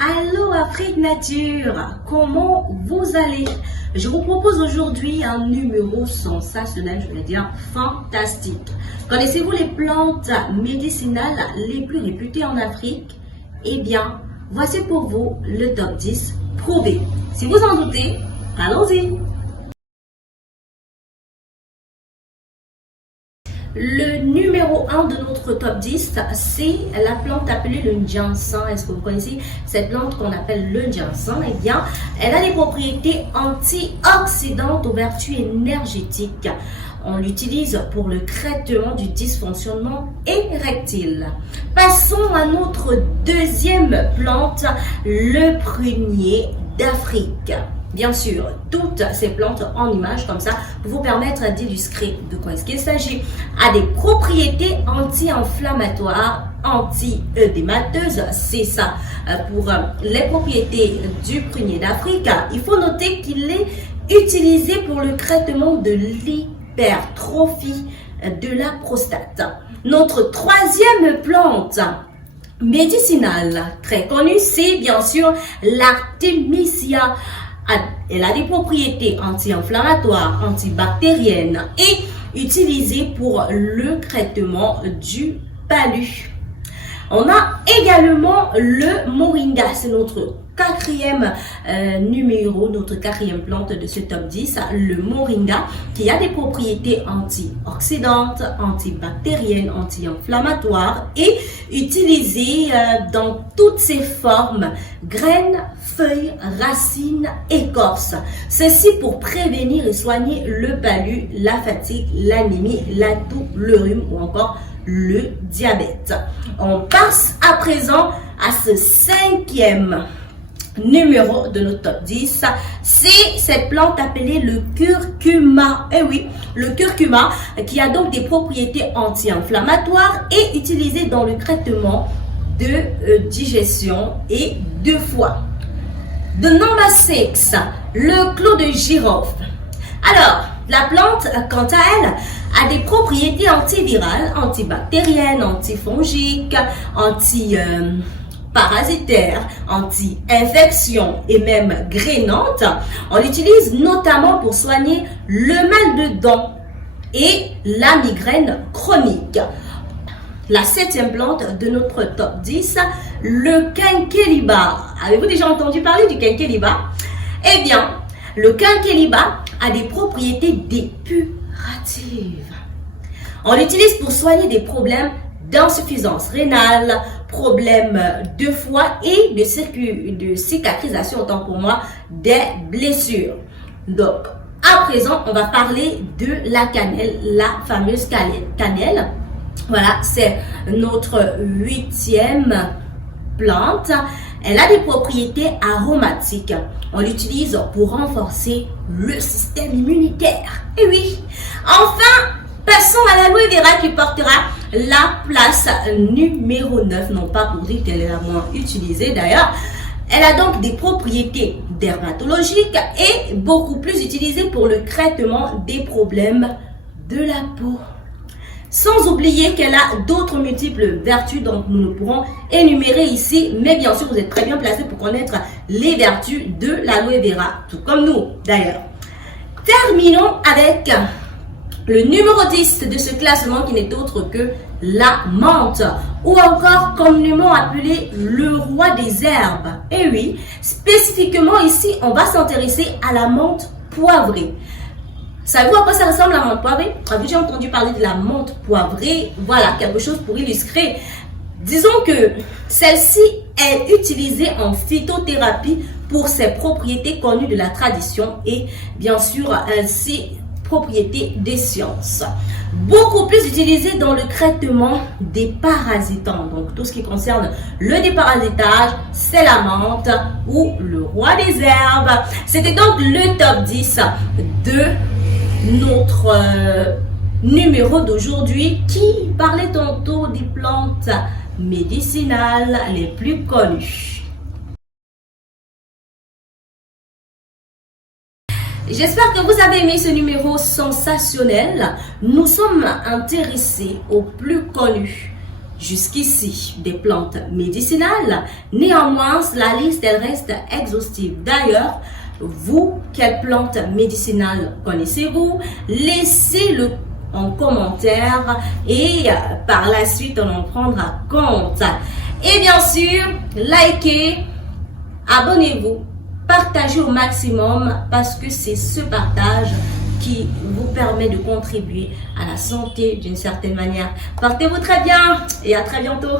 Allô Afrique Nature, comment vous allez? Je vous propose aujourd'hui un numéro sensationnel, je vais dire fantastique. Connaissez-vous les plantes médicinales les plus réputées en Afrique? Eh bien, voici pour vous le top 10 prouvé. Si vous en doutez, allons-y. Le numéro 1 de notre top 10, c'est la plante appelée le ginseng. Est-ce que vous connaissez cette plante qu'on appelle le ginseng? Eh bien, elle a des propriétés antioxydantes aux vertus énergétiques. On l'utilise pour le traitement du dysfonctionnement érectile. Passons à notre deuxième plante, le prunier d'Afrique. Bien sûr, toutes ces plantes en image comme ça pour vous permettre d'illustrer de quoi est-ce qu'il s'agit. A des propriétés anti-inflammatoires, anti-œdémateuses, c'est ça pour les propriétés du prunier d'Afrique. Il faut noter qu'il est utilisé pour le traitement de l'hypertrophie de la prostate. Notre troisième plante médicinale très connue, c'est bien sûr l'Artemisia. Elle a des propriétés anti-inflammatoires, antibactériennes et utilisées pour le traitement du palu. On a également le moringa, c'est notre quatrième numéro, notre quatrième plante de ce top 10, le moringa, qui a des propriétés antioxydantes, antibactériennes, anti-inflammatoires et utilisé dans toutes ses formes, graines, feuilles, racines, écorces. Ceci pour prévenir et soigner le palu, la fatigue, l'anémie, la toux, le rhume ou encore le diabète. On passe à présent à ce cinquième numéro de notre top 10, c'est cette plante appelée le curcuma. Eh oui, le curcuma qui a donc des propriétés anti-inflammatoires et utilisé dans le traitement de digestion et de foie. The number 6, le clou de girofle. Alors, la plante, quant à elle, a des propriétés antivirales, antibactériennes, antifongiques, parasitaire, anti-infection et même grainante. On l'utilise notamment pour soigner le mal de dents et la migraine chronique. La septième plante de notre top 10, le quinqueliba. Avez-vous déjà entendu parler du quinqueliba? Eh bien, le quinqueliba a des propriétés dépuratives. On l'utilise pour soigner des problèmes d'insuffisance rénale, problèmes de foie et de cicatrisation, autant pour moi, des blessures. Donc, à présent, on va parler de la cannelle, la fameuse cannelle. Voilà, c'est notre huitième plante. Elle a des propriétés aromatiques. On l'utilise pour renforcer le système immunitaire. Et oui, enfin, passons à l'aloe vera qui portera la place numéro 9. Non pas pour dire qu'elle est la moins utilisée d'ailleurs. Elle a donc des propriétés dermatologiques et beaucoup plus utilisée pour le traitement des problèmes de la peau. Sans oublier qu'elle a d'autres multiples vertus dont nous ne pourrons énumérer ici. Mais bien sûr, vous êtes très bien placé pour connaître les vertus de l'aloe vera. Tout comme nous d'ailleurs. Terminons avec le numéro 10 de ce classement qui n'est autre que la menthe, ou encore communément appelé le roi des herbes. Et oui, spécifiquement ici, on va s'intéresser à la menthe poivrée. Savez-vous à quoi ça ressemble la menthe poivrée? Avez-vous déjà entendu parler de la menthe poivrée? Voilà, quelque chose pour illustrer. Disons que celle-ci est utilisée en phytothérapie pour ses propriétés connues de la tradition et bien sûr ses propriétés des sciences. Beaucoup plus utilisée dans le traitement des parasitants. Donc tout ce qui concerne le déparasitage, c'est la menthe ou le roi des herbes. C'était donc le top 10 de notre numéro d'aujourd'hui qui parlait tantôt des plantes médicinales les plus connues. J'espère que vous avez aimé ce numéro sensationnel. Nous sommes intéressés aux plus connus. jusqu'ici des plantes médicinales. Néanmoins, la liste elle reste exhaustive. D'ailleurs, vous, quelle plante médicinale connaissez-vous? Laissez-le en commentaire et par la suite on en prendra compte. Et bien sûr, likez, abonnez-vous, partagez au maximum parce que c'est ce partage qui vous permet de contribuer à la santé d'une certaine manière. Portez-vous très bien et à très bientôt.